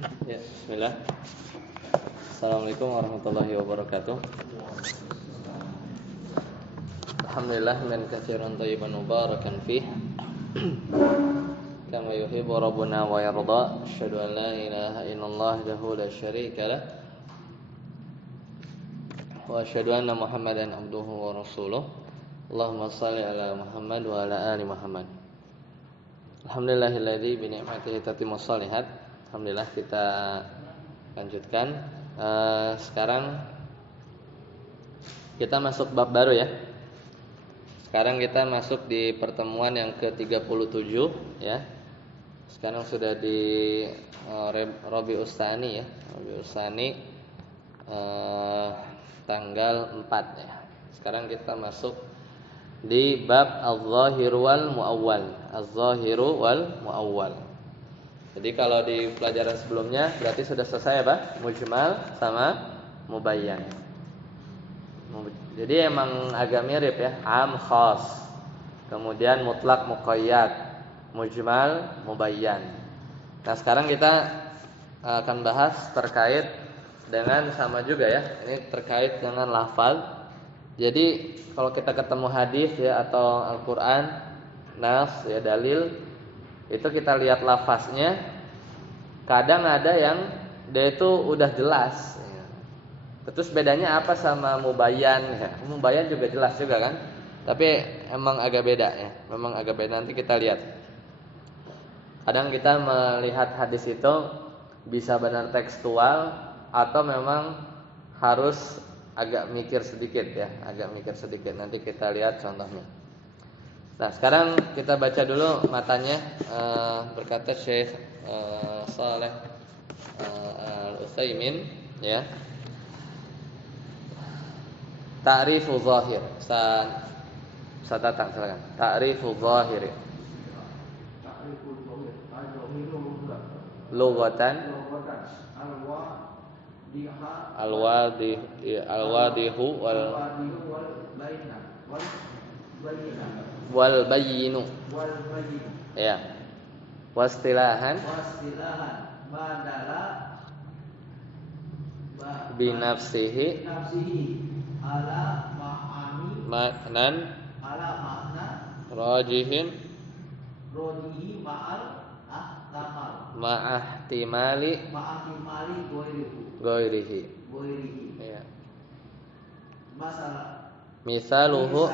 Ya, bismillah. Assalamualaikum warahmatullahi wabarakatuh. Alhamdulillah min katsiran thayyiban mubarakan fih. Kama yuhibbu rabbuna wa yarda. Asyhadu an la ilaha illallah wahdahu la syarika lah. Wa asyhadu anna Muhammadan abduhu wa rasuluh. Allahumma shalli ala Muhammad wa ala ali Muhammad. Alhamdulillahilladzi bi ni'matihi tatimmus shalihat. Alhamdulillah, kita lanjutkan. Sekarang kita masuk bab baru ya. Sekarang kita masuk di pertemuan yang ke-37 ya. Sekarang sudah di Rabiul Tsani ya. Rabiul Tsani tanggal 4 ya. Sekarang kita masuk di bab az-zahiru wal muawwal. Az-zahiru wal muawwal. Jadi kalau di pelajaran sebelumnya berarti sudah selesai apa? Mujmal sama mubayyan. Jadi emang agak mirip ya, am khas. Kemudian mutlak muqayyad, mujmal mubayyan. Nah, sekarang kita akan bahas terkait dengan sama juga ya. Ini terkait dengan lafaz. Jadi kalau kita ketemu hadis ya atau Al-Qur'an, nas ya dalil, itu kita lihat lafaznya. Kadang ada yang dia itu udah jelas ya. Terus bedanya apa sama mubayyan ya? Mubayyan juga jelas juga kan? Tapi emang agak beda ya. Memang agak beda, nanti kita lihat. Kadang kita melihat hadis itu bisa benar tekstual atau memang harus agak mikir sedikit ya, agak mikir sedikit. Nanti kita lihat contohnya. Nah, sekarang kita baca dulu matanya. Berkata Syekh Shalih Al-Utsaimin ya. Ta'rifu zahir. Ustaz Tatang silakan. Ta'rifu zahir. Ta'rifu zahir. Al-zahiru Lughatan al-wadihu wal bayyinu ya. Wastilahan badala binafsihi ala ma'ani maknan ala makna rajihin rojihi ma'al ahtamal ma'ahtimali ghairihi ya. Misaluhu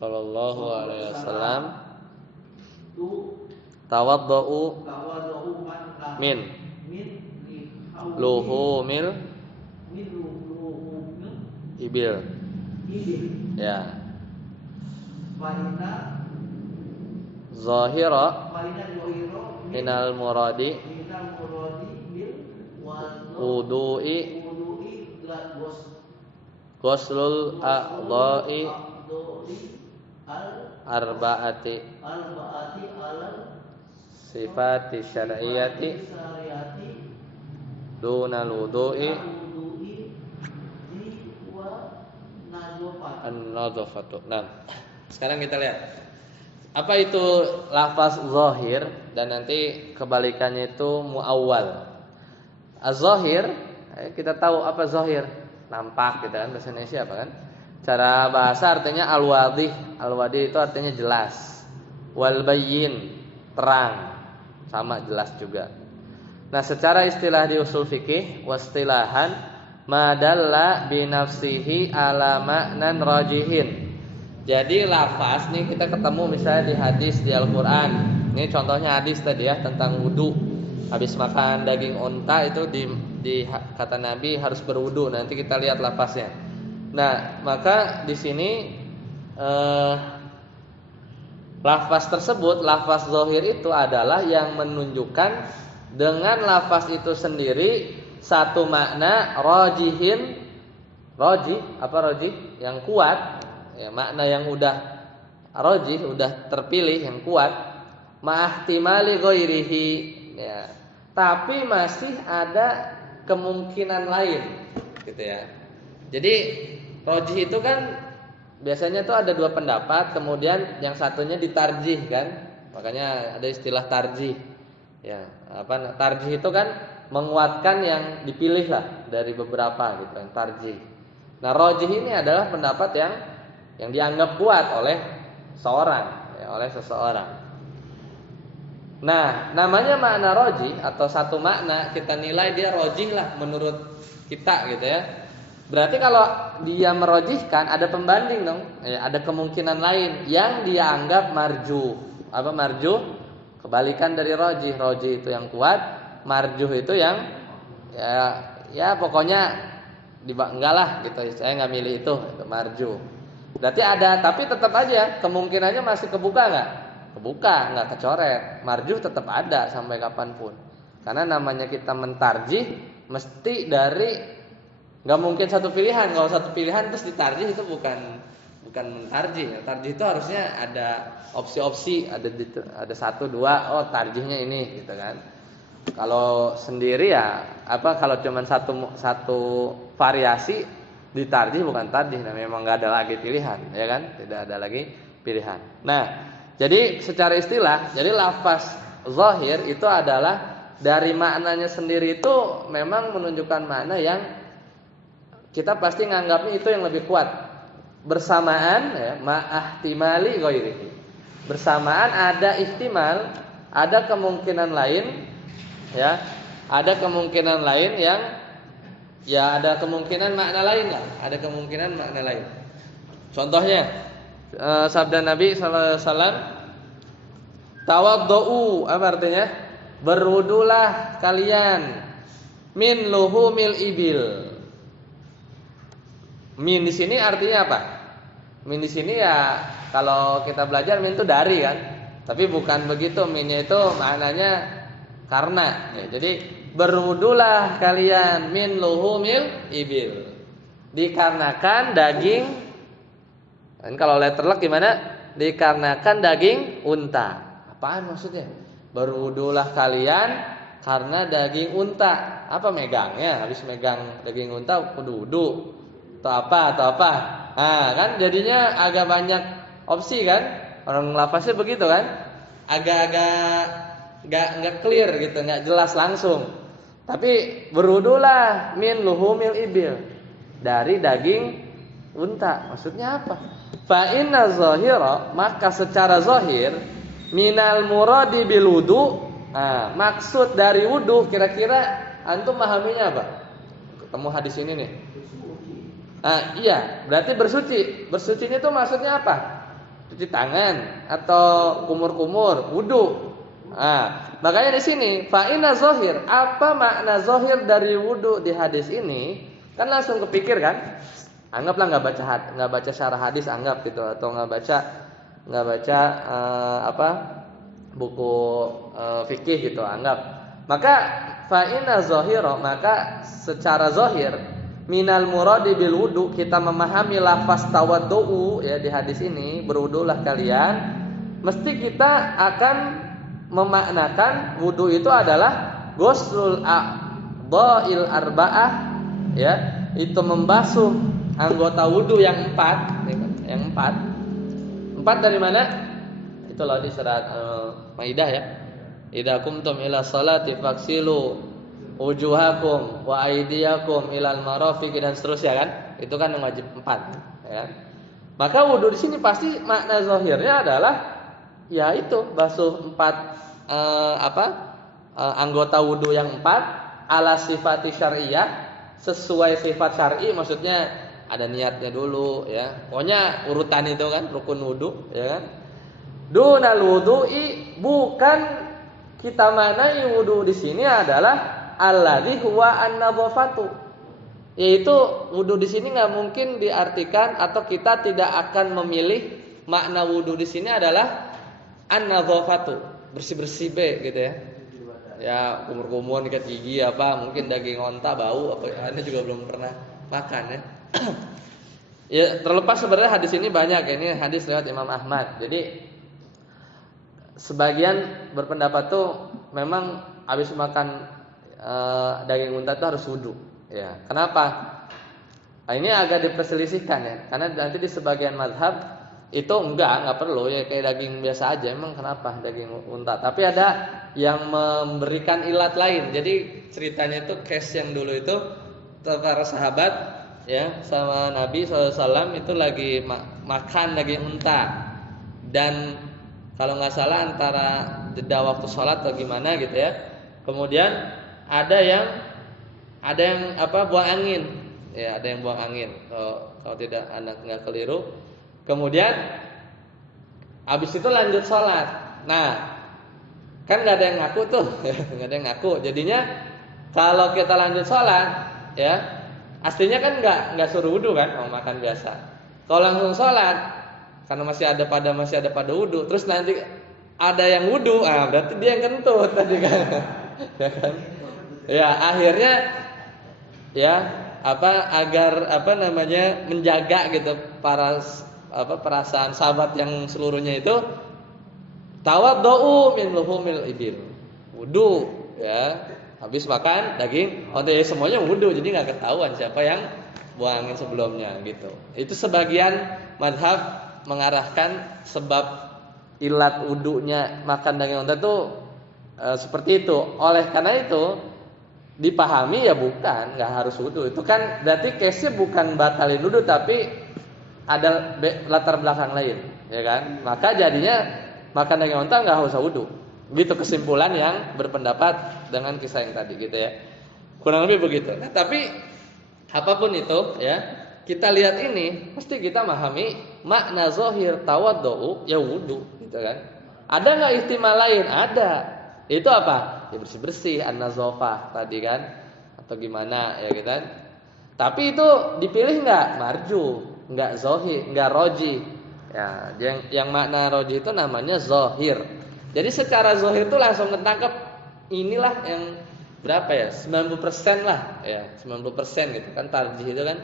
sallallahu alaihi wasallam tawaddau min luhumil ibil ya. Zahira minal muradi wudu'i ghuslul a'dha'i arba'ati sifati syar'iyyati dunal wudu'i an-nadhafatu. Nah, sekarang kita lihat apa itu lafaz zahir dan nanti kebalikannya itu muawwal. Az-zahir, kita tahu apa zahir? Nampak gitu kan, bahasa Indonesia apa kan? Cara bahasa artinya al-wadih. Al-wadih itu artinya jelas. Wal bayyin, terang. Sama jelas juga. Nah, secara istilah di usul fikih, wastilahan madalla binafsihi ala ma'nan rajihin. Jadi lafaz nih kita ketemu misalnya di hadis di Al-Qur'an. Ini contohnya hadis tadi ya tentang wudu. Habis makan daging unta itu di kata Nabi harus berwudu. Nanti kita lihat lafaznya. Nah, maka di sini lafaz tersebut, lafaz zahir itu adalah yang menunjukkan dengan lafaz itu sendiri satu makna rajihin. Rajih, apa rajih? Yang kuat. Ya, makna yang udah rajih, udah terpilih, yang kuat. Ma'ahtimali ghairihi ya. Tapi masih ada kemungkinan lain gitu ya. Jadi rajih itu kan biasanya tuh ada dua pendapat, kemudian yang satunya ditarjih kan. Makanya ada istilah tarjih. Ya, tarjih itu kan menguatkan yang dipilih lah dari beberapa gitu kan, tarjih. Nah, rajih ini adalah pendapat yang dianggap kuat oleh seorang, ya, oleh seseorang. Nah, namanya makna rajih atau satu makna kita nilai dia rajih lah menurut kita gitu ya. Berarti kalau dia merojihkan ada pembanding dong, ya, ada kemungkinan lain yang dia anggap marjuh. Apa marjuh? Kebalikan dari rajih. Rajih itu yang kuat, marjuh itu yang ya pokoknya enggak lah gitu. Saya nggak milih itu marjuh. Berarti ada, tapi tetap aja kemungkinannya masih kebuka nggak? Kebuka, nggak kecoret. Marjuh tetap ada sampai kapanpun. Karena namanya kita mentarjih mesti dari, nggak mungkin satu pilihan. Kalau satu pilihan terus ditarjih itu bukan mentarjih. Tarjih itu harusnya ada opsi-opsi, ada satu dua, oh tarjihnya ini gitu kan. Kalau sendiri ya kalau cuma satu variasi ditarjih bukan tarjih, nah memang nggak ada lagi pilihan, ya kan? Tidak ada lagi pilihan. Nah, jadi secara istilah, jadi lafaz zahir itu adalah dari maknanya sendiri itu memang menunjukkan makna yang kita pasti nganggapnya itu yang lebih kuat. Bersamaan ya, ma'ahtimali ghairihi. Bersamaan ada ihtimal, ada kemungkinan lain ya. Ada kemungkinan lain yang ada kemungkinan makna lain lah, ada kemungkinan makna lain. Contohnya sabda Nabi sallallahu alaihi wasallam, tawaddu, apa artinya? Berwudulah kalian min luhumil ibil. Min di sini artinya apa? Min di sini ya kalau kita belajar min itu dari kan. Tapi bukan begitu, minnya itu maknanya karena. Ya, jadi berwudulah kalian min luhumil ibil. Dikarenakan daging. Dan kalau letterlock gimana? Dikarenakan daging unta. Apaan maksudnya? Berwudulah kalian karena daging unta. Apa megangnya? Habis megang daging unta wudu. Atau apa? Nah, kan jadinya agak banyak opsi kan? Orang lafaznya begitu kan? Agak-agak enggak clear gitu, enggak jelas langsung. Tapi berwudulah min luhumil ibil, dari daging unta. Maksudnya apa? Fa inna zahira, maka secara zahir minal muradi bil wudu. Nah, maksud dari wudu kira-kira antum memahaminya apa? Ketemu hadis ini nih. Nah, iya, berarti bersuci. Bersuci itu maksudnya apa? Cuci tangan atau kumur-kumur, wudu. Nah, makanya di sini fa inna zahir, apa makna zahir dari wudu di hadis ini? Kan langsung kepikir kan? Anggaplah enggak baca syarah hadis, anggap gitu, atau enggak baca buku fikih gitu, anggap. Maka fa inna zahira, maka secara zahir minal muradi bil wudu, kita memahami lafaz tawaddu ya di hadis ini, berwudulah kalian, mesti kita akan memaknakan wudu itu adalah ghuslul a'dha'il arba'ah ya, itu membasuh anggota wudu yang 4, yang 4. 4 dari mana? Itu loh di surat Maidah ya. Idza kumtum ila sholati faghsilu wujuhakum wa aydiyakum ilal marafiq dan seterusnya kan? Itu kan yang wajib 4 ya. Maka wudu di sini pasti makna zahirnya adalah ya itu basuh 4 anggota wudu yang 4 ala sifati syar'iyah, sesuai sifat syar'i, maksudnya ada niatnya dulu ya. Pokoknya urutan itu kan rukun wudu ya kan. Dunal wudu'i, bukan kita manai wudu di sini adalah alladzi huwa an-nadhafatu, yaitu wudu di sini nggak mungkin diartikan atau kita tidak akan memilih makna wudu di sini adalah an-nadhafatu, bersih-bersih gitu ya. Ya kumur-kumur ikat gigi apa, mungkin daging onta bau apa, Anda juga belum pernah makan ya. Ya terlepas sebenarnya hadis ini banyak ya, ini hadis lewat Imam Ahmad. Jadi sebagian berpendapat tuh memang habis makan daging unta itu harus wudu. Ya, kenapa? Nah, ini agak diperselisihkan ya, karena nanti di sebagian mazhab itu enggak perlu ya, kayak daging biasa aja. Emang kenapa daging unta? Tapi ada yang memberikan ilat lain. Jadi ceritanya itu case yang dulu itu para sahabat ya sama Nabi SAW itu lagi makan daging unta, dan kalau nggak salah antara jeda waktu sholat atau gimana gitu ya. Kemudian ada yang buang angin, ya ada yang buang angin. Kalau tidak anak nggak keliru. Kemudian habis itu lanjut sholat. Nah, kan nggak ada yang ngaku tuh, nggak ada yang ngaku. Jadinya kalau kita lanjut sholat, ya aslinya kan nggak suruh wudu kan, mau makan biasa. Kalau langsung sholat, karena masih ada pada wudu, terus nanti ada yang wudu, berarti dia yang kentut tadi kan, ya kan? Ya akhirnya ya agar menjaga gitu perasaan sahabat yang seluruhnya itu tawaddu min luhumil ibil, wudu ya habis makan daging semuanya wudu, jadi nggak ketahuan siapa yang buangin sebelumnya gitu. Itu sebagian madhab mengarahkan sebab ilat wudunya makan daging unta itu seperti itu. Oleh karena itu dipahami ya bukan, nggak harus wudu. Itu kan berarti case-nya bukan batalin wudu, tapi ada latar belakang lain, ya kan? Maka jadinya makan daging unta nggak usah wudu. Gitu kesimpulan yang berpendapat dengan kisah yang tadi, gitu ya. Kurang lebih begitu. Nah, tapi apapun itu, ya kita lihat ini, pasti kita memahami makna zahir tawaddu ya wudu, gitu kan? Ada nggak ihtimal lain? Ada. Itu apa? Ya bersih-bersih, an-nazafah tadi kan, atau gimana ya gitu kan. Tapi itu dipilih nggak? Marju, nggak zahir, nggak roji. Ya, yang makna roji itu namanya zahir. Jadi secara zahir itu langsung ketangkep, inilah yang berapa ya? 90% lah, ya 90% gitu kan, tarjih itu kan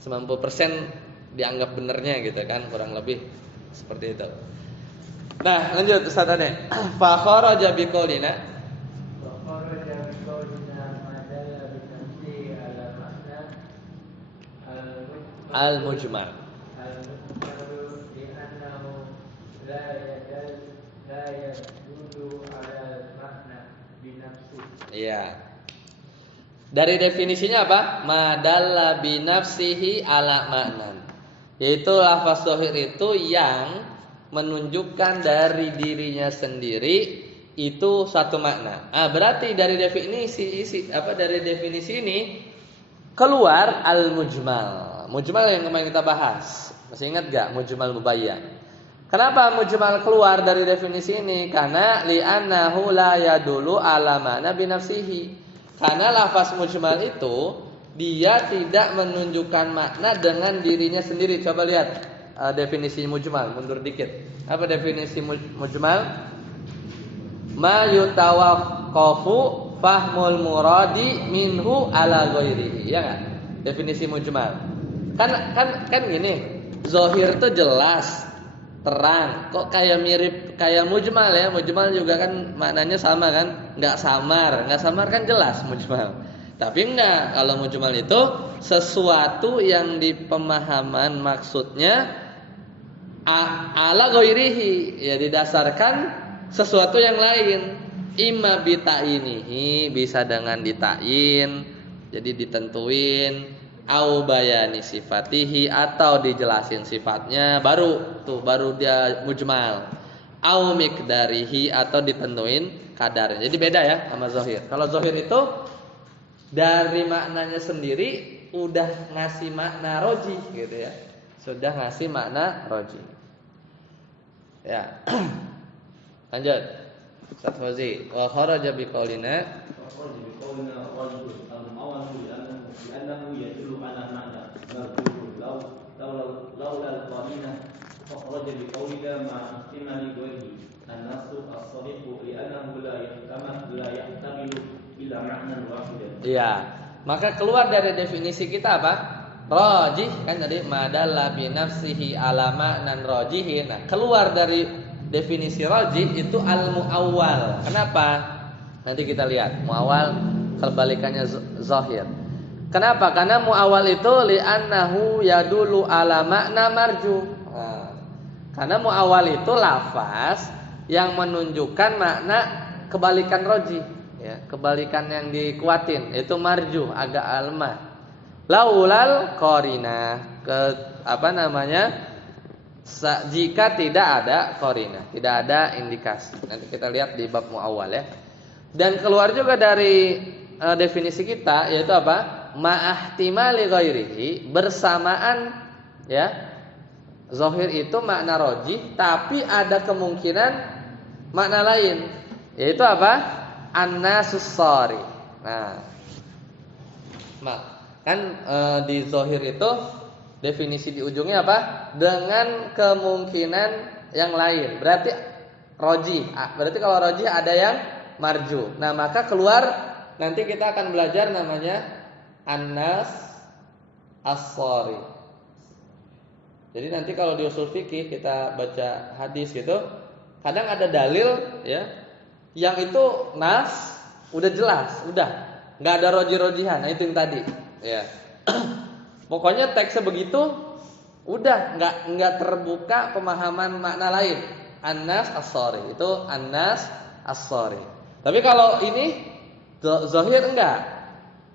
90% dianggap benernya gitu kan, kurang lebih seperti itu. Nah, lanjut Ustaz Ade. Fa kharaja biqaulina al-mujmal. Iya. Dari definisinya apa? Madalla binafsihi ala maknan. Yaitu lafaz zahir itu yang menunjukkan dari dirinya sendiri itu satu makna. Berarti dari definisi ini keluar al-mujmal. Mujmal yang kemarin kita bahas. Masih ingat gak mujmal mubayyan? Kenapa mujmal keluar dari definisi ini? Karena li'annahu la yadulu ala ma'na binafsihi. Karena lafaz mujmal itu dia tidak menunjukkan makna dengan dirinya sendiri. Coba lihat definisi mujmal, mundur dikit. Apa definisi mujmal? Ma yutawaqqafu fahmul muradi minhu ala ghairihi. Ya enggak? Definisi mujmal. Kan gini. Zahir itu jelas, terang. Kok kayak mirip kayak mujmal ya? Mujmal juga kan maknanya sama kan? Enggak samar kan jelas mujmal. Tapi enggak, kalau mujmal itu sesuatu yang di pemahaman maksudnya ala ghairihi, ya didasarkan sesuatu yang lain. Imma bita'inihi, bisa dengan ditain, jadi ditentuin, au bayani sifatihi, atau dijelasin sifatnya, baru dia mujmal. Au miqdarihi, atau ditentuin kadarnya. Jadi beda ya sama zahir. Kalau zahir itu dari maknanya sendiri udah ngasih makna roji gitu ya. Sudah ngasih makna roji. Ya. Lanjut. Ustaz Fauzi, wa kharaja biqaulina rajul al-awwal li'annahu yadullu ala ma'na marjuh laula al-qarinah fa kharaja biqaulina ma ihtimali ghairihi an-nasu as-sadiqu li'annahu la yahtamilu illa ma'nan wahidan. Iya. Maka keluar dari definisi kita apa? Rajih kan tadi madalla bi nafsihi ala ma'nan rajihin. Nah, keluar dari definisi rajih itu al-muawwal. Kenapa? Nanti kita lihat. Muawwal kebalikannya zahir. Kenapa? Karena muawwal itu li'annahu yadulu ala makna marju. Nah, Karena muawwal itu lafaz yang menunjukkan makna kebalikan roji, ya, kebalikan yang dikuatin, itu marjuh, agak lemah. Laulal qarinah, jika tidak ada qarinah, tidak ada indikasi. Nanti kita lihat di bab muawwal ya. Dan keluar juga dari definisi kita, yaitu apa? Ma'ahtimali ghairihi, bersamaan, ya. Zahir itu makna rajih, tapi ada kemungkinan makna lain, yaitu apa? An-nasus shari. Nah, kan di zahir itu definisi di ujungnya apa? Dengan kemungkinan yang lain. Berarti rajih. Berarti kalau rajih ada yang marju. Nah, maka keluar nanti kita akan belajar namanya an-nas as-shari. Jadi nanti kalau di usul fikih kita baca hadis gitu, kadang ada dalil, ya, yang itu nas udah jelas, udah nggak ada roji-rojihan. Nah, itu yang tadi, ya. Pokoknya teksnya begitu, udah nggak terbuka pemahaman makna lain. An-nas as-shari, itu an-nas as-shari. Tapi kalau ini zahir enggak.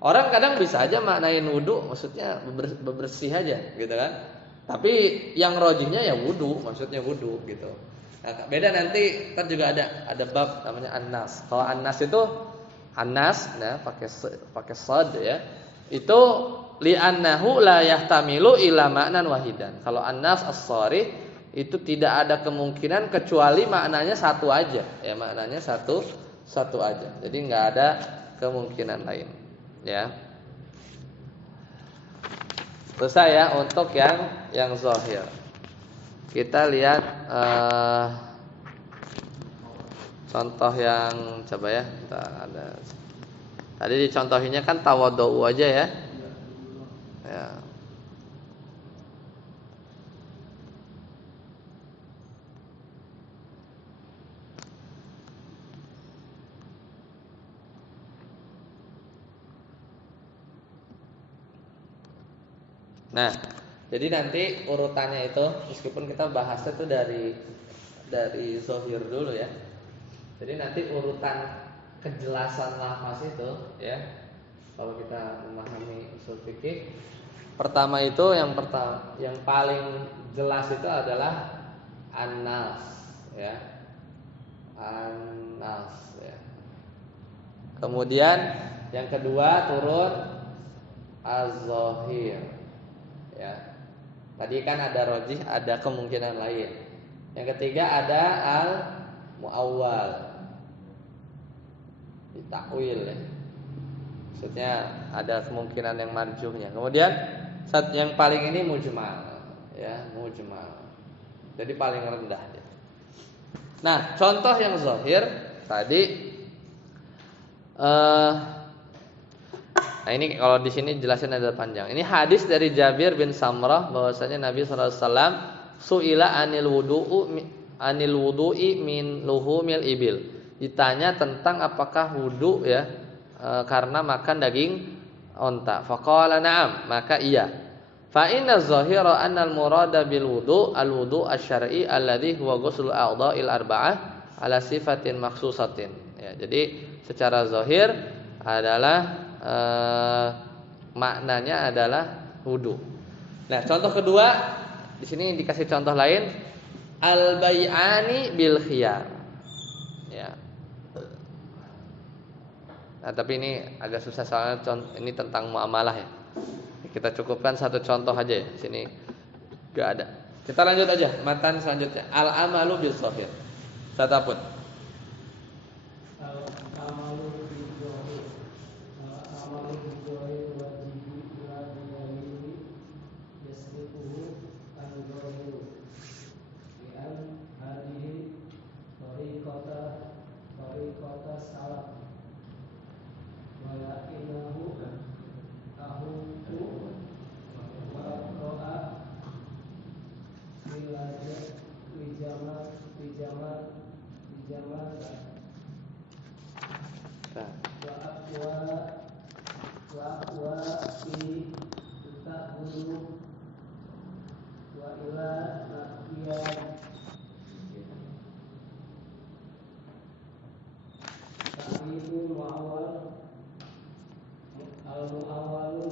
Orang kadang bisa aja maknain wudu, maksudnya bebersih aja, gitu kan. Tapi yang rojihnya ya wudu, maksudnya wudu gitu. Nah, beda nanti kan juga ada bab namanya an-nas. Kalau an-nas itu an-nas, nah pakai shad ya. Itu li'annahu la yahtamilu illa ma'nan wahidan. Kalau an-nas as-shari itu tidak ada kemungkinan kecuali maknanya satu aja, ya, maknanya satu aja. Jadi enggak ada kemungkinan lain, ya. Selesai ya untuk yang zahir. Kita lihat contoh yang coba ya. Ada. Tadi dicontohinya kan tawadhu aja ya. Ya. Nah, jadi nanti urutannya itu, meskipun kita bahasnya itu dari zahir dulu ya. Jadi nanti urutan kejelasan lafaz itu, ya. Kalau kita memahami usul fikih, pertama itu yang paling jelas itu adalah an-nas, ya. An-nas, ya. Kemudian yang kedua turun az-zahir. Ya. Tadi kan ada rajih, ada kemungkinan lain. Yang ketiga ada al-muawwal. Ditakwil ya. Maksudnya ada kemungkinan yang marjuhnya. Kemudian yang paling ini mujmal, ya, mujmal. Jadi paling rendah ya. Nah, contoh yang zahir tadi nah, ini kalau di sini jelasin ada panjang. Ini hadis dari Jabir bin Samrah bahwasanya Nabi sallallahu alaihi wasallam suila anil wudu'i min luhumil ibil. Ditanya tentang apakah wudu ya karena makan daging onta. Faqala na'am, maka iya. Fa inna zahira anna al murada bil wudu al wudu asy-syar'i alladhi huwa ghusl a'dha'il arba'ah ala sifatin makhsusatin. Ya, jadi secara zahir adalah maknanya adalah wudu. Nah, contoh kedua di sini dikasih contoh lain, al-bai'ani bil khiyar. Ya. Nah, tapi ini agak susah soalnya ini tentang muamalah ya. Kita cukupkan satu contoh aja ya. Sini enggak ada. Kita lanjut aja matan selanjutnya. Al-amalu bil zahir. Satapun. ta'riful muawwal al-muawwalu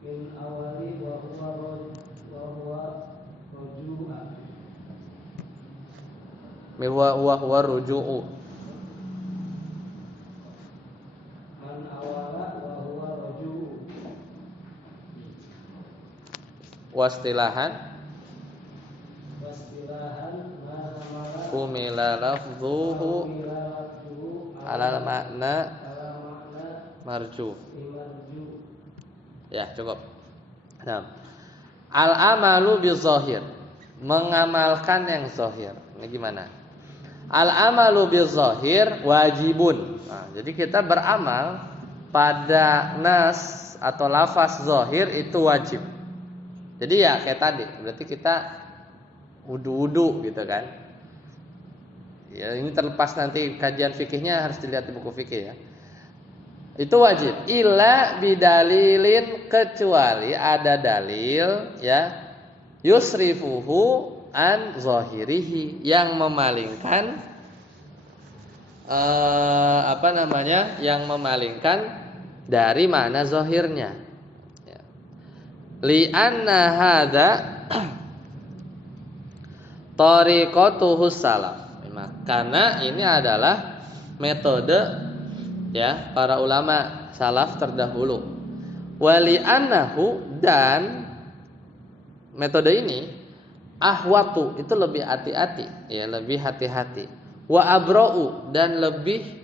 min awali wa huwa ruju'a. Huwa ruju'u. Man awala wa huwa ruju'u. Wastilahan ma hamala kumila lafzuhu alal makna ala makna marju. imarju. Ya, cukup. Nah, al-amalu bizahir, mengamalkan yang zahir. Ini gimana? Al-amalu bizahir wajibun. Nah, jadi kita beramal pada nas atau lafaz zahir itu wajib. Jadi ya kayak tadi, berarti kita wudu gitu kan. Ya, ini terlepas nanti kajian fikihnya harus dilihat di buku fikih ya. Itu wajib. Illa bidalilin, kecuali ada dalil ya yusrifuhu an zahirihi, yang memalingkan yang memalingkan dari makna zahirnya. Ya. Li anna hadza tariqatuhus salaf. Karena ini adalah metode ya para ulama salaf terdahulu. Wali annahu, dan metode ini ahwatu, itu lebih hati-hati ya, lebih hati-hati. Wa abra'u, dan lebih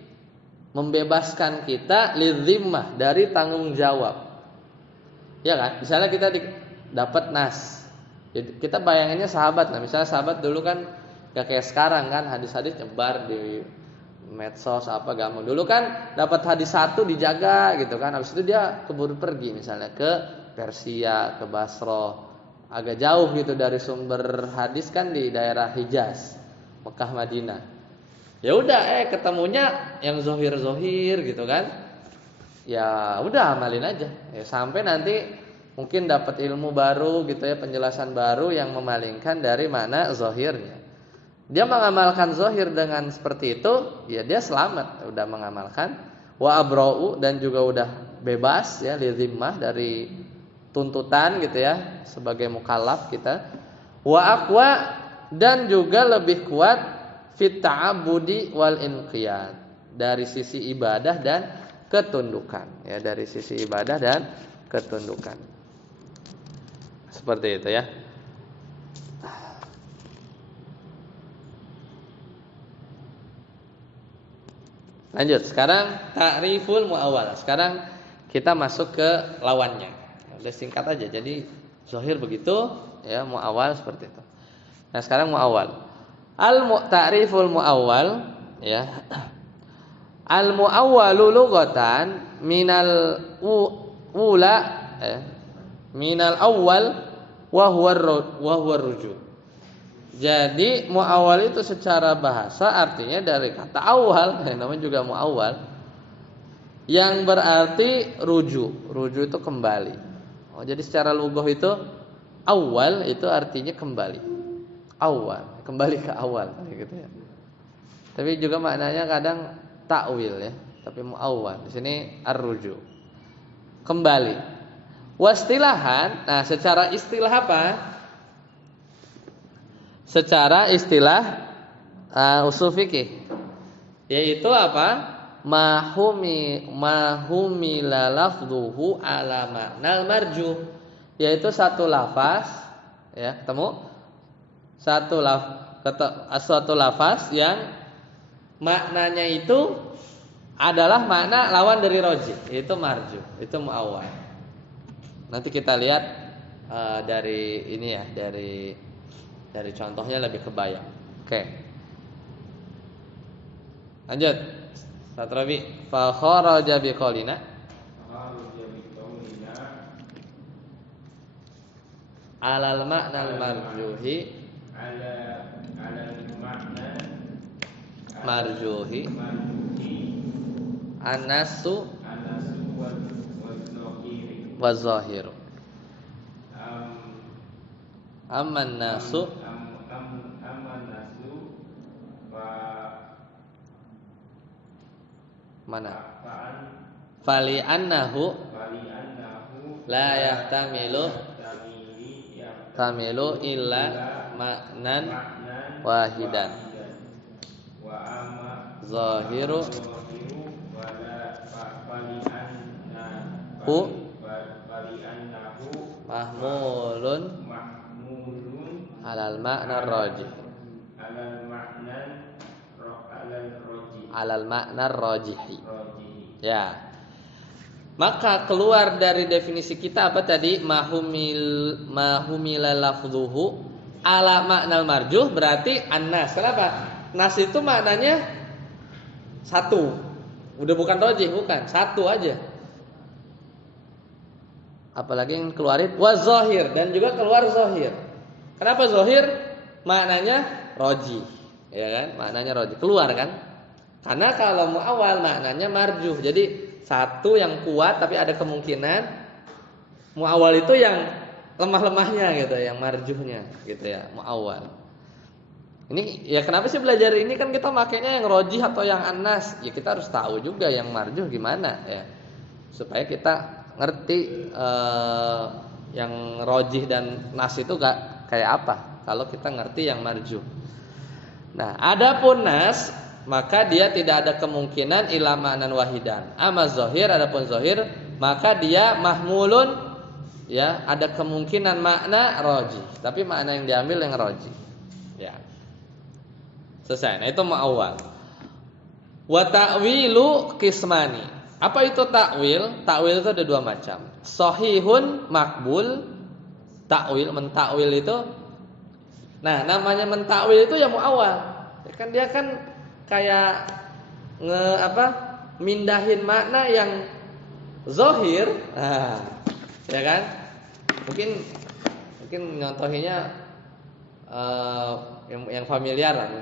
membebaskan kita lidzimmah, dari tanggung jawab. Ya kan? Misalnya kita dapat nas. Kita bayangannya sahabat. Nah, misalnya sahabat dulu kan gak kayak sekarang kan, hadis-hadis nyebar di medsos apa gampang. Dulu kan dapat hadis satu dijaga gitu kan. Habis itu dia keburu pergi misalnya ke Persia, ke Basra, agak jauh gitu dari sumber hadis kan, di daerah Hijaz, Mekah, Madinah. Ya udah ketemunya yang zohir gitu kan. Ya udah amalin aja. Ya, sampai nanti mungkin dapat ilmu baru gitu ya, penjelasan baru yang memalingkan dari mana zohirnya. Dia mengamalkan zohir dengan seperti itu, ya dia selamat, udah mengamalkan. Wa abra'u, dan juga udah bebas ya, lidzimmah, dari tuntutan gitu ya, sebagai mukallaf kita. Wa aqwa, dan juga lebih kuat fit ta'abbudi wal inqiyad, dari sisi ibadah dan ketundukan ya, dari sisi ibadah dan ketundukan. Seperti itu ya. Lanjut, sekarang ta'riful muawwal. Sekarang kita masuk ke lawannya. Udah singkat aja. Jadi zahir begitu ya, muawwal seperti itu. Nah, sekarang muawwal. Ta'riful muawwal ya. Al muawwalu lughatan minal ula minal awwal wa huwa ruju'. Jadi muawwal itu secara bahasa artinya dari kata awal, namanya juga muawwal, yang berarti rujuk. Rujuk itu kembali. Oh, jadi secara lughah itu awal itu artinya kembali. Awal, kembali ke awal gitu ya. Tapi juga maknanya kadang takwil ya, tapi muawwal. Di sini ar-ruju'. Kembali. Wastilahan, nah secara istilah apa? Secara istilah usul fikih, yaitu apa? Mahumila lafdhuhu ala ma'nal marju, yaitu satu lafaz ya, ketemu satu lafaz yang maknanya itu adalah makna lawan dari rajih, yaitu marju, itu muawwal. Nanti kita lihat dari ini ya, dari contohnya lebih kebayang. Oke. Lanjut. Satrabi fa kharaja biqaulina alal ma'nal marjuhi alal ma'na marjuhi anasu wa zahiru amman nasu Mana? Fa'an Fali annahu Bali annahu la yahtamilu tamili tamilu illa maknan maknan wahidan. wa amma Zahiru wala bali hu bali annahu mahmulun mahmulun alal makna rajih. alal maknan alal roji Alal makna rajihi. roji. Ya. Maka keluar dari definisi kita apa tadi? Mahumila lafdhuhu ala maknal marjuh berarti annas. Kenapa? Nas itu maknanya satu. Udah bukan rajih, bukan. Satu aja. Apalagi yang keluarin wa zahir dan juga keluar zahir. Kenapa zahir? Maknanya rajih. Ya kan? Maknanya rajih. Keluar kan? Karena kalau muawwal maknanya marjuh. Jadi satu yang kuat tapi ada kemungkinan muawwal itu yang lemah-lemahnya gitu, yang marjuhnya gitu ya, muawwal. Ini ya kenapa sih belajar ini kan kita makainya yang rojih atau yang anas? Ya kita harus tahu juga yang marjuh gimana ya. Supaya kita ngerti yang rojih dan nas itu kayak apa kalau kita ngerti yang marjuh. Nah, adapun nas maka dia tidak ada kemungkinan ila ma'nan wahidan. Ama zahir, adapun zahir maka dia mahmulun, ya, ada kemungkinan makna rajih, tapi makna yang diambil yang rajih. Ya. Selesai. Nah, itu muawwal. Wa ta'wilu qismani. Apa itu ta'wil? Ta'wil itu ada dua macam. Shahihun makbul. Ta'wil, mentakwil itu. Nah, namanya mentakwil itu ya muawwal. Ya kan dia kan kayak mindahin makna yang zahir, ya kan? Mungkin nyontohinya yang familiar lah.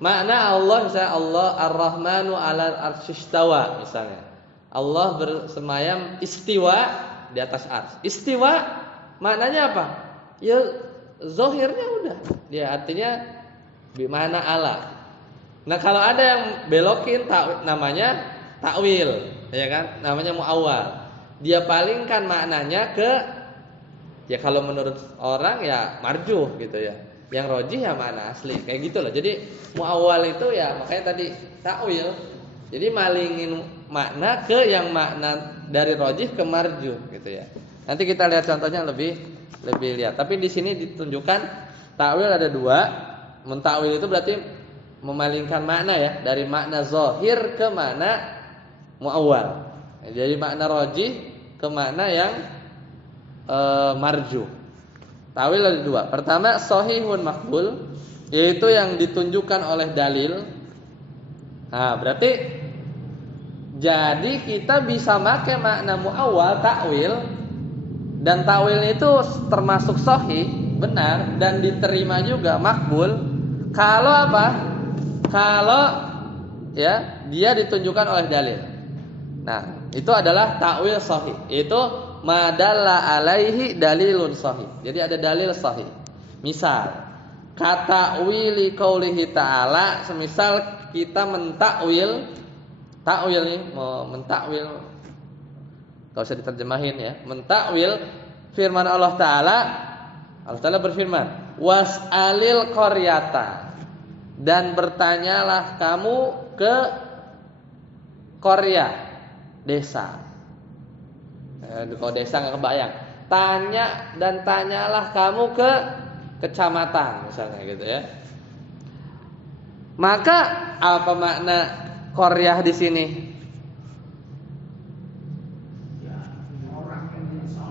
Makna Allah misalnya Allah Ar-Rahmanu 'alal arsyistawa misalnya. Allah bersemayam istiwa di atas arsy. Istiwa maknanya apa? Ya zahirnya udah. Dia artinya bimana ala. Nah, kalau ada yang belokin namanya takwil, ya kan? Namanya muawwal. Dia palingkan maknanya ke, ya kalau menurut orang ya marjuh gitu ya. Yang rajih ya makna asli, kayak gitu loh. Jadi muawwal itu ya makanya tadi takwil. Jadi malingin makna ke yang makna dari rajih ke marjuh gitu ya. Nanti kita lihat contohnya lebih lihat. Tapi di sini ditunjukkan takwil ada dua. Mentakwil itu berarti memalingkan makna ya, dari makna zahir ke makna muawwal. Jadi makna rajih ke makna yang marjuh. Tawil ada dua. Pertama shahihun makbul, yaitu yang ditunjukkan oleh dalil. Nah, berarti jadi kita bisa pakai makna muawwal takwil, dan takwil itu termasuk sahih, benar, dan diterima juga makbul. Kalau apa? Kalau ya dia ditunjukkan oleh dalil. Nah, itu adalah takwil sahih. Itu madalla alaihi dalilun sahih. Jadi ada dalil sahih. Misal, kata wili qaulihi ta'ala, semisal kita mentakwil, takwil nih, mau mentakwil, enggak usah diterjemahin ya. Mentakwil firman Allah Ta'ala berfirman, was'alil qaryata, dan bertanyalah kamu ke Korea, desa. Kalau desa nggak kebayang. Tanyalah kamu ke kecamatan, misalnya gitu ya. Maka apa makna Korea di sini?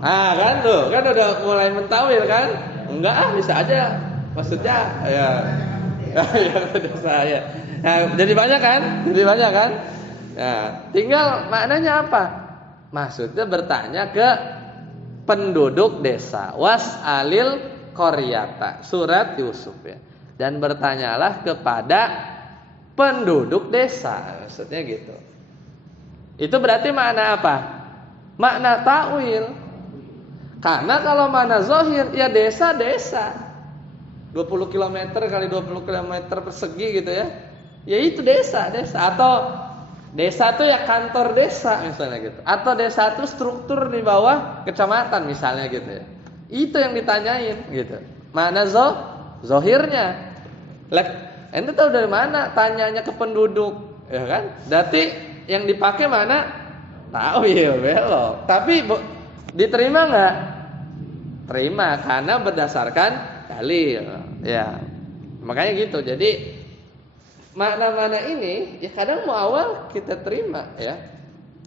Kan tuh, kan udah mulai mentawil kan? Enggak, bisa aja. Maksudnya ya. Ya. Nah, jadi banyak kan? Nah, tinggal maknanya apa? Maksudnya bertanya ke penduduk desa. Was'alil qaryata, surat Yusuf ya. Dan bertanyalah kepada penduduk desa, maksudnya gitu. Itu berarti makna apa? Makna takwil. Karena kalau makna zahir ya desa-desa. 20 km kali 20 km persegi gitu ya. Ya itu desa. Atau Desa tuh ya kantor desa misalnya gitu. Atau desa tuh struktur di bawah kecamatan misalnya gitu ya. Itu yang ditanyain gitu. Mana zohirnya. Lek, ente tahu dari mana? Tanyanya ke penduduk, ya kan? Berarti yang dipakai mana? Ta'wil, belok. Tapi diterima nggak? Terima karena berdasarkan dalil. Ya. Makanya gitu. Jadi makna-makna ini ya kadang mau awal kita terima ya.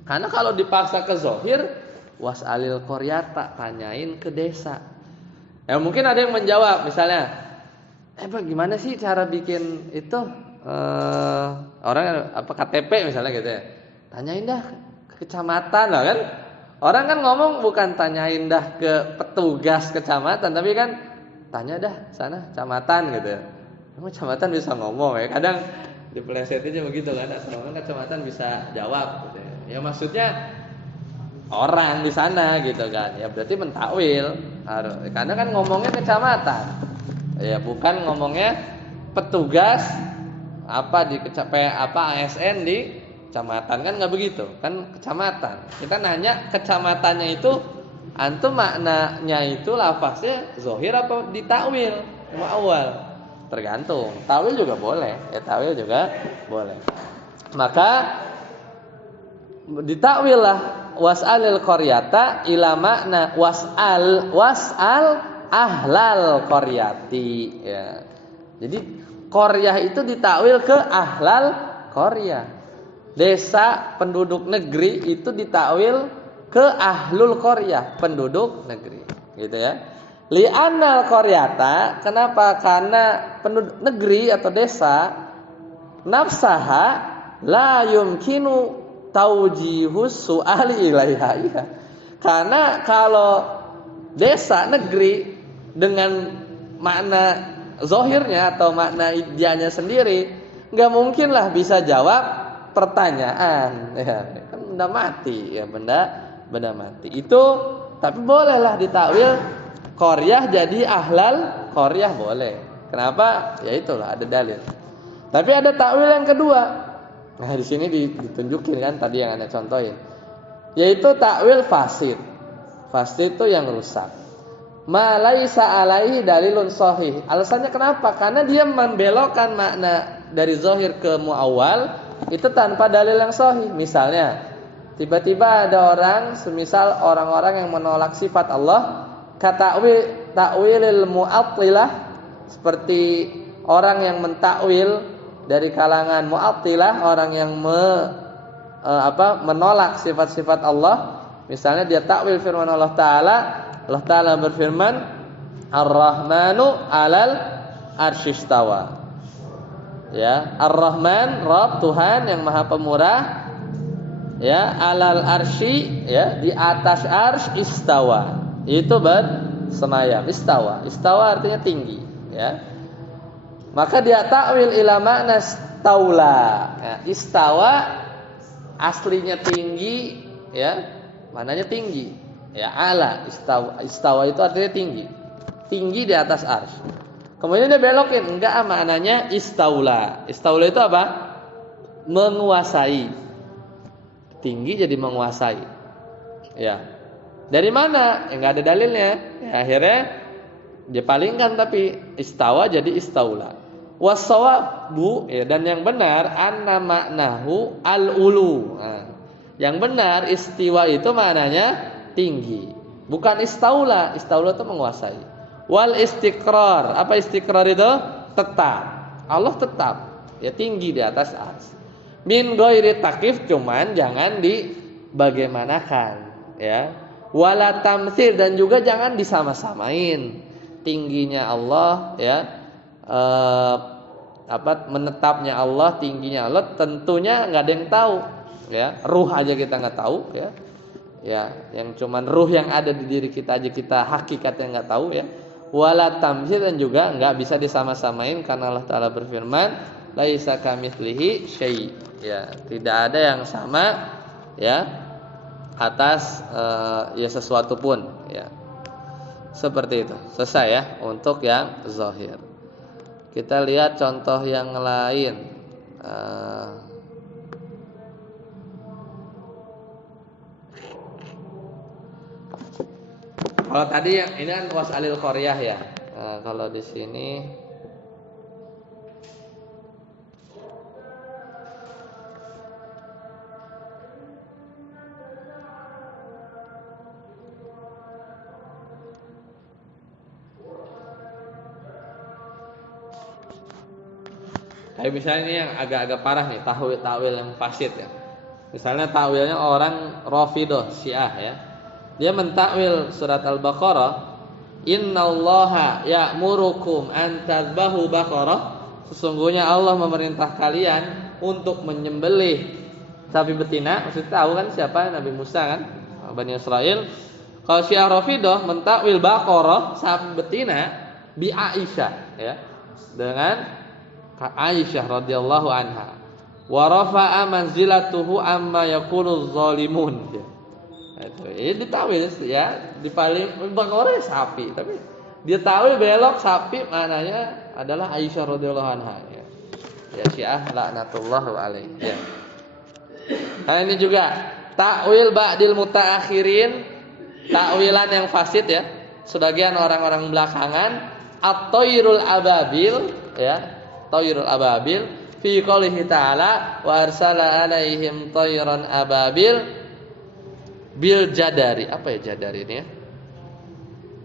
Karena kalau dipaksa ke zohir, was'alil qaryata, tanyain ke desa. Ya mungkin ada yang menjawab misalnya, Pak gimana sih cara bikin itu orang apa KTP misalnya gitu ya. Tanyain dah ke kecamatan lah kan. Orang kan ngomong bukan tanyain dah ke petugas kecamatan, tapi kan tanya dah sana kecamatan gitu ya. Emang kecamatan bisa ngomong ya. Kadang dipelesetinnya begitu kan. Asal kecamatan bisa jawab gitu ya. Ya maksudnya orang di sana gitu kan. Ya berarti mentakwil. Karena kan ngomongnya kecamatan. Ya bukan ngomongnya petugas apa di ASN di kecamatan, kan nggak begitu. Kan kecamatan. Kita nanya kecamatannya itu antum maknanya itu lafaznya zohir apa ditakwil sama awal. Tergantung. Tawil juga boleh. Ya tawil juga boleh. Maka ditakwil lah was'alil qaryata ila makna was'al ahlal qaryati ya. Jadi qaryah itu ditakwil ke ahlal qaryah. Desa penduduk negeri itu ditakwil ke ahlul qaryah, penduduk negeri. Gitu ya. Li'annal qaryata, kenapa? Karena penduduk negeri atau desa nafsaha la yumkinu taujihus su'ali ilaiha. Karena kalau desa negeri dengan makna zohirnya atau makna idenya sendiri, nggak mungkin lah bisa jawab pertanyaan. Ya, kan benda mati ya, benda mati. Itu tapi bolehlah ditakwil qaryah jadi ahlal qaryah boleh. Kenapa? Ya itulah ada dalil. Tapi ada takwil yang kedua. Nah, di sini ditunjukin kan tadi yang Anda contohin. Yaitu takwil fasid. Fasid itu yang rusak. Ma laisa alaihi dalilun shahih. Alasannya kenapa? Karena dia membelokkan makna dari zahir ke muawwal itu tanpa dalil yang sahih. Misalnya, tiba-tiba ada orang, semisal orang-orang yang menolak sifat Allah, takwilil mu'attilah, seperti orang yang mentakwil dari kalangan mu'attilah, orang yang menolak sifat-sifat Allah. Misalnya dia takwil firman Allah Ta'ala berfirman Ar-Rahmanu 'alal arsyistawa. Ya, Ar-Rahman, Rabb Tuhan yang Maha Pemurah, ya, 'alal arsy, ya, di atas arsy istawa. Itu bersemayam. Istawa artinya tinggi, ya. Maka dia takwil ila makna staula. Ya, istawa aslinya tinggi, ya. Mananya tinggi. Ya, ala istawa itu artinya tinggi. Tinggi di atas arsy. Kemudian dia belokin, enggak, maknanya istaula. Istaula itu apa? Menguasai. Tinggi jadi menguasai. Ya. Dari mana? Enggak ada dalilnya. Ya, akhirnya dia palingkan tapi istawa jadi istaula. Wassawabu, ya, dan yang benar anna maknahu al-ulu. Nah, yang benar istiwa itu maknanya tinggi, bukan istaula. Istaula itu menguasai. Wal istiqrar, apa istiqrar itu? Tetap. Allah tetap, ya, tinggi di atas arsy. Min ghairi takif, cuman jangan dibagaimanakan, ya. Wala tamtsil, dan juga jangan disama-samain tingginya Allah, ya. Menetapnya Allah, tingginya Allah tentunya nggak ada yang tahu, ya. Ruh aja kita nggak tahu, ya. Ya, yang cuman ruh yang ada di diri kita aja kita hakikatnya nggak tahu, ya. Wala tamtsil, dan juga nggak bisa disama-samain karena Allah Ta'ala berfirman laisa kamitslihi syai', ya, tidak ada yang sama, ya, atas ya sesuatu pun, ya. Seperti itu. Selesai ya untuk yang zahir. Kita lihat contoh yang lain. Kalau tadi yang ini kan was'alil qaryah ya. Nah, kalau di sini kayak misalnya ini yang agak-agak parah nih, takwil yang fasid ya. Misalnya takwilnya orang Rafidhah Syiah ya. Dia mentakwil surat Al-Baqarah, innallaha ya'murukum an tadhbahu baqarah. Sesungguhnya Allah memerintah kalian untuk menyembelih sapi betina. Maksudnya tahu kan siapa? Nabi Musa kan, Bani Israel. Kalau Syiah Rafidhah mentakwil Baqarah sapi betina bi Aisyah ya. Dengan Aisyah radhiyallahu anha. Wa rafa'a manzilatuhu amma yaqulu zalimun. Itu. Ini ditawil ya, dipaling Baqarah sapi, tapi dia tahu belok sapi maknanya adalah Aisyah radhiyallahu anha ya. Ya Syiah laknatullah alaihi ya. Nah ini juga takwil ba'dil mutaakhirin, takwilan yang fasid ya. Sebagian orang-orang belakangan at-tayrul ababil ya. Tayrul ababil fi qoulihi ta'ala wa arsala alaihim tayran ababil bil jadari. Apa ya jadari ini ya?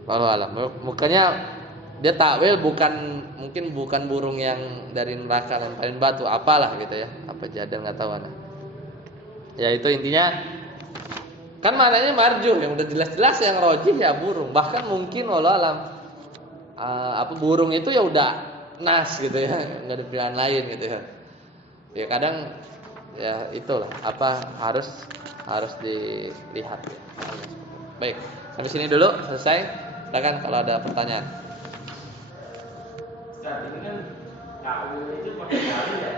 Wallahu alam. Mukanya dia takwil mungkin bukan burung yang dari neraka lemparin batu, apalah gitu ya. Apa jadar enggak tahu ana. Ya itu intinya kan maknanya marjuh yang udah jelas-jelas yang rajih ya burung. Bahkan mungkin wallahu alam burung itu ya udah nas gitu ya, enggak ada pilihan lain gitu ya. Ya kadang ya itulah harus dilihat ya. Baik, sampai sini dulu selesai. Silakan kalau ada pertanyaan. Ustaz, ini kan takwil itu pakai dalil ya.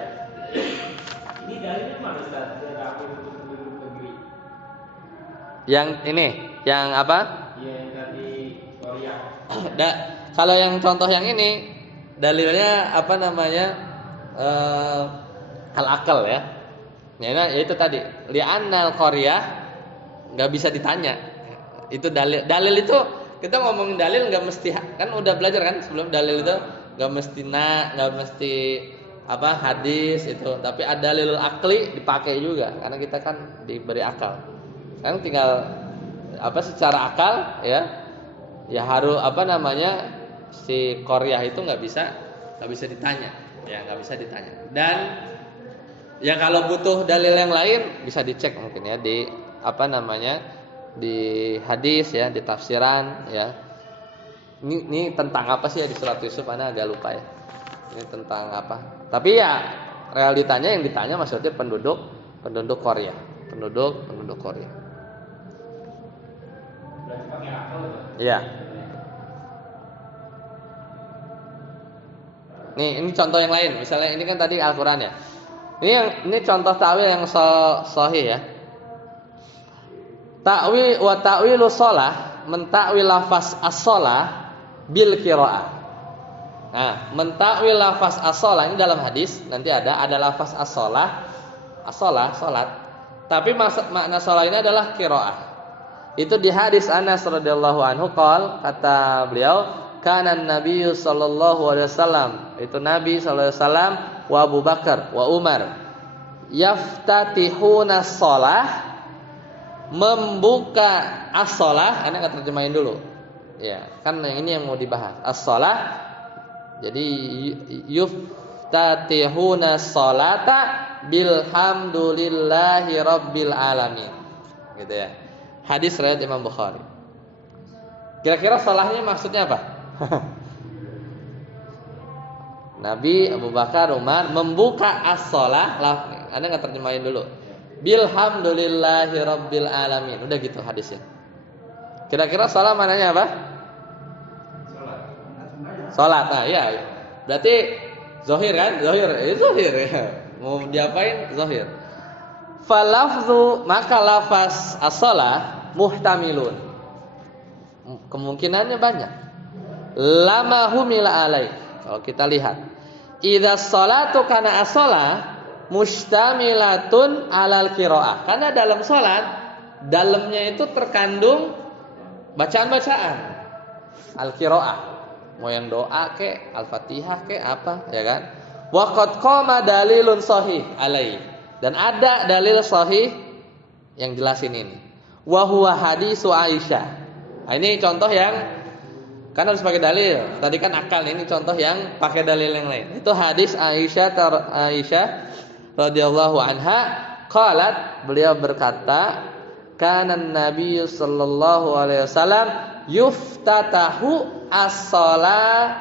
Ini dalilnya mana Ustaz? Takwil untuk penduduk negeri. Yang ini, yang apa? Ya yang tadi Korea. Kalau yang contoh yang ini dalilnya apa namanya? Al-akal ya. Ya itu tadi, li'annal qaryah enggak bisa ditanya. Itu dalil. Dalil itu kita ngomongin dalil enggak mesti kan udah belajar kan sebelum dalil itu enggak mesti hadis itu, tapi ada dalil akli dipakai juga karena kita kan diberi akal. Kan tinggal secara akal ya harus si qaryah itu enggak bisa ditanya. Ya enggak bisa ditanya. Dan ya kalau butuh dalil yang lain bisa dicek mungkin ya di di hadis ya, di tafsiran ya. Ini tentang apa sih ya di surat Yusuf, ana agak lupa ya. Ini tentang apa? Tapi ya realitanya yang ditanya maksudnya penduduk Korea, penduduk Korea. Berarti pakai akal ya? Iya. Ini contoh yang lain. Misalnya ini kan tadi Al-Qur'an ya. Ini contoh ta'wil yang sahih ya. Ta'wilu shalah, mentakwil lafaz as-shalah bil qiraah. Nah, mentakwil lafaz as-shalah ini dalam hadis nanti ada lafaz as-shalah, salat. Tapi makna shalah ini adalah qiraah. Itu di hadis Anas radhiyallahu anhu kata beliau, kana Nabi sallallahu alaihi wasallam, itu Nabi sallallahu alaihi wasallam wa Abu Bakar wa Umar yaftatihuna shalah, membuka as-shalah. Ana enggak terjemahin dulu. Ya, kan yang ini yang mau dibahas. As-shalah. Jadi yuftatihuna sholata bilhamdulillahi rabbil alamin. Gitu ya. Hadis riwayat Imam Bukhari. Kira-kira sholahnya maksudnya apa? Nabi, Abu Bakar, Umar membuka as-shalah. Ana enggak terjemahin dulu. Bilhamdulillahi rabbil alamin. Udah gitu hadisnya. Kira-kira shalah mananya apa? Salat. Nah, iya. Berarti zahir kan? Zahir ya. Mau diapain? Zahir. Falafzu, maka lafaz as-shalah muhtamilun. Kemungkinannya banyak. Lama humila alaih. Kalau kita lihat, idza sholatu kana as-shalah mustamilatun alal qiraah. Karena dalam salat dalamnya itu terkandung bacaan-bacaan. Al-qiraah. Mau yang doa ke, Al-Fatihah ke apa, ya kan? Wa qad qama dalilun sahih alai. Dan ada dalil sahih yang jelasin ini. Wa huwa hadisu Aisyah. Nah, ini contoh yang kan harus pakai dalil. Tadi kan akal, ini contoh yang pakai dalil yang lain. Itu hadis Aisyah radhiyallahu anha qalat, beliau berkata, kana Nabi sallallahu alaihi wasallam yuftatahu as-shalatu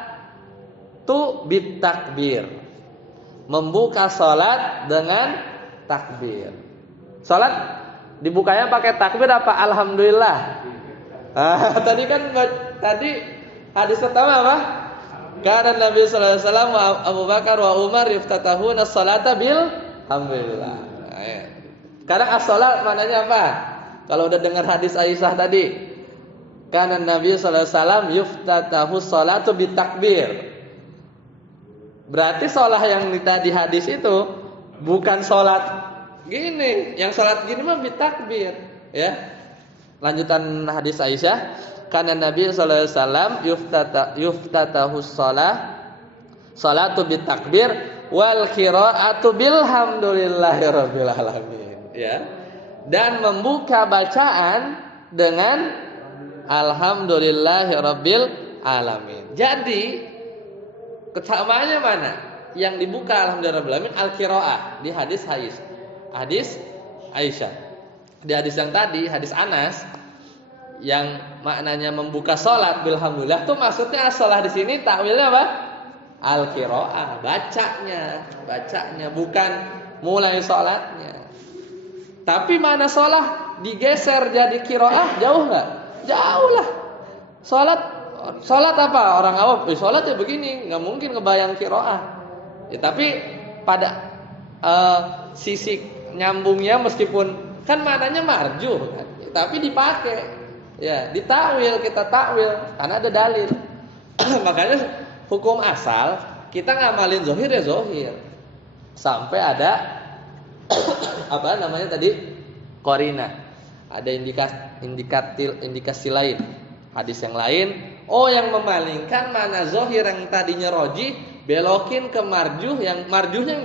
bitakbir. Membuka salat dengan takbir. Salat dibukanya pakai takbir apa alhamdulillah? Tadi hadis pertama apa? Karena Nabi sallallahu alaihi wasallam Abu Bakar wa Umar yuftatahuna as-salata bil alhamdulillah. Sekarang as-salat maknanya apa? Kalau udah dengar hadis Aisyah tadi, karena Nabi sallallahu alaihi wasallam yuftatahu as-salatu bitakbir. Berarti sholat yang tadi hadis itu bukan sholat gini, yang sholat gini mah bitakbir, ya. Lanjutan hadis Aisyah, karena Nabi sallallahu alaihi wasallam yuftatahu sholatu bitakbir wal qiraatu bilhamdulillahirabbil alamin, ya. Dan membuka bacaan dengan alhamdulillahirabbil alamin. Jadi kesamaannya mana? Yang dibuka alhamdulillahirabbil alamin al-qiraah di hadis Aisyah. Di hadis yang tadi, hadis Anas yang maknanya membuka salat bilhamdulillah tuh maksudnya shalah di sini takwilnya apa? Al-qiraah, bacanya bukan mulai salatnya. Tapi mana shalah digeser jadi qiraah jauh enggak? Jauh lah. Salat apa? Orang awam, salat ya begini, nggak mungkin kebayang qiraah. Ya, tapi pada sisi nyambungnya meskipun kan maknanya marjuh kan, tapi dipakai. Ya, ditakwil, kita takwil karena ada dalil. Makanya hukum asal kita ngamalin zahir ya zahir. Sampai ada apa namanya tadi? Qarina. Ada indikasi lain. Hadis yang lain, yang memalingkan mana zahir yang tadinya roji belokin ke marjuh, yang marjuhnya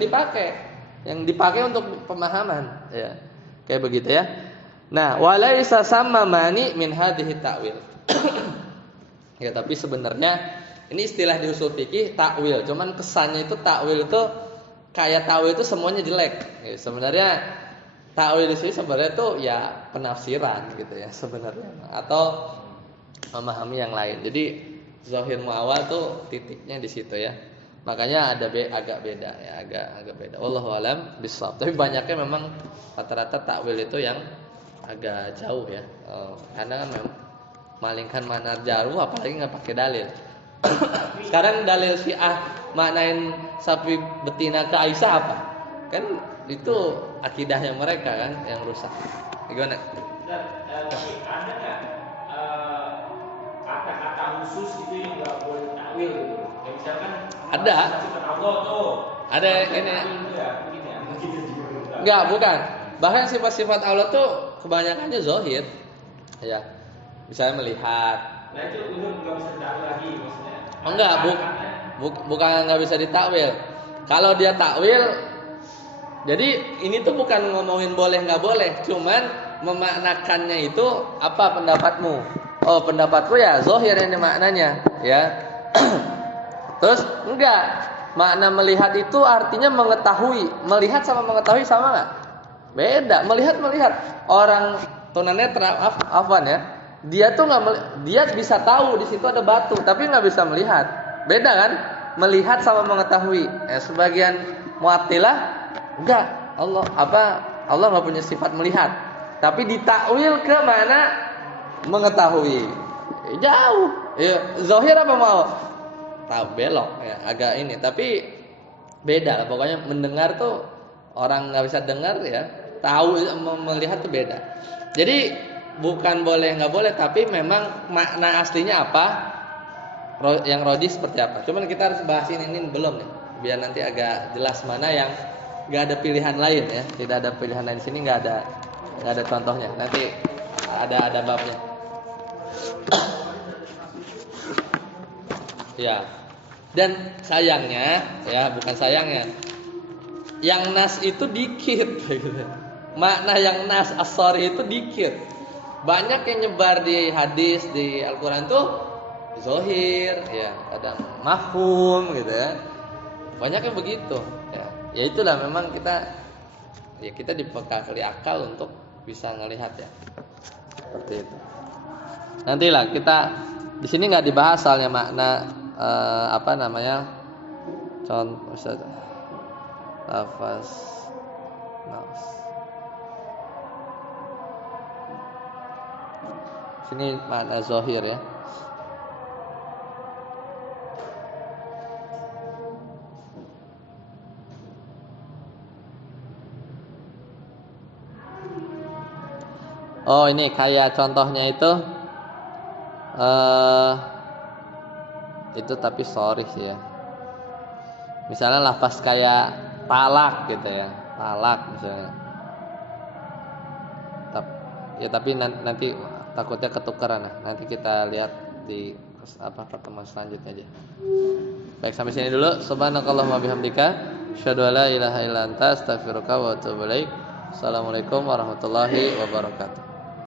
yang dipakai untuk pemahaman, ya. Kayak begitu ya. Nah, walaisa samma mani min hadhihi ta'wil. Ya, tapi sebenarnya ini istilah di usul fikih ta'wil. Cuman kesannya itu ta'wil itu kayak ta'wil itu semuanya jelek. Ya, sebenarnya ta'wil itu sebenarnya itu ya penafsiran gitu ya sebenarnya, atau memahami yang lain. Jadi zahir muawal tuh titiknya di situ ya. Makanya ada agak beda ya, agak beda. Wallahu alam bishawab. Tapi banyaknya memang rata-rata takwil itu yang agak jauh ya. Karena kan malingkan makna jaru apalagi enggak pakai dalil. Sekarang dalil Syiah maknain sapi betina ke Aisyah apa? Kan itu akidahnya mereka kan yang rusak. Gimana? Tapi ada enggak kata-kata khusus itu yang nggak boleh takwil gitu? Kayak misalkan ada. Sifat Allah tuh. Ada ini. Mungkin Enggak, bukan. Bahkan sifat-sifat Allah tuh kebanyakannya zahir. Ya. Misalnya melihat. Nah itu nggak bisa ditakwil lagi maksudnya. Enggak, bukan nggak bisa ditakwil. Kalau dia takwil, jadi ini tuh bukan ngomongin boleh nggak boleh, cuman memaknakannya itu apa pendapatmu? Oh, pendapatku ya zahir ini maknanya, ya. Terus enggak, makna melihat itu artinya mengetahui. Melihat sama mengetahui sama enggak? Beda. Melihat orang tunanetra afwan ya. Dia tuh dia bisa tahu di situ ada batu, tapi nggak bisa melihat. Beda kan? Melihat sama mengetahui. Sebagian Mu'attilah enggak. Allah nggak punya sifat melihat. Tapi ditakwil ke mana? Mengetahui. Jauh. Ya, zahir apa mau? Tahu belok ya, agak ini. Tapi beda. Pokoknya mendengar tuh orang nggak bisa dengar ya. Tahu melihat tuh beda. Jadi bukan boleh nggak boleh, tapi memang makna aslinya apa, yang roji seperti apa. Cuman kita harus bahas ini belum nih, biar nanti agak jelas mana yang nggak ada pilihan lain ya. Tidak ada pilihan lain di sini, nggak ada contohnya. Nanti ada babnya. Ya. Dan sayangnya, ya bukan sayangnya, yang nas itu dikit. Makna yang nas as-sharih itu dikit. Banyak yang nyebar di hadis, di Al-Quran tuh zohir, ya kadang mafhum gitu ya. Banyak yang begitu. Ya itulah memang kita dibekali akal untuk bisa ngelihat ya. Seperti itu. Nantilah kita di sini nggak dibahas soalnya makna contoh lafaz nas. Sini makna zahir ya. Oh ini kayak contohnya itu tapi sorry sih ya. Misalnya lafaz kayak talak gitu ya, talak misalnya. Tapi nanti takutnya ketukeran. Nanti kita lihat di pertemuan selanjutnya aja. Baik, sampai sini dulu. Subhanakallahumma bihamdika, asyhadu an la ilaha illa anta, astaghfiruka wa atubu ilaik. Assalamualaikum warahmatullahi wabarakatuh.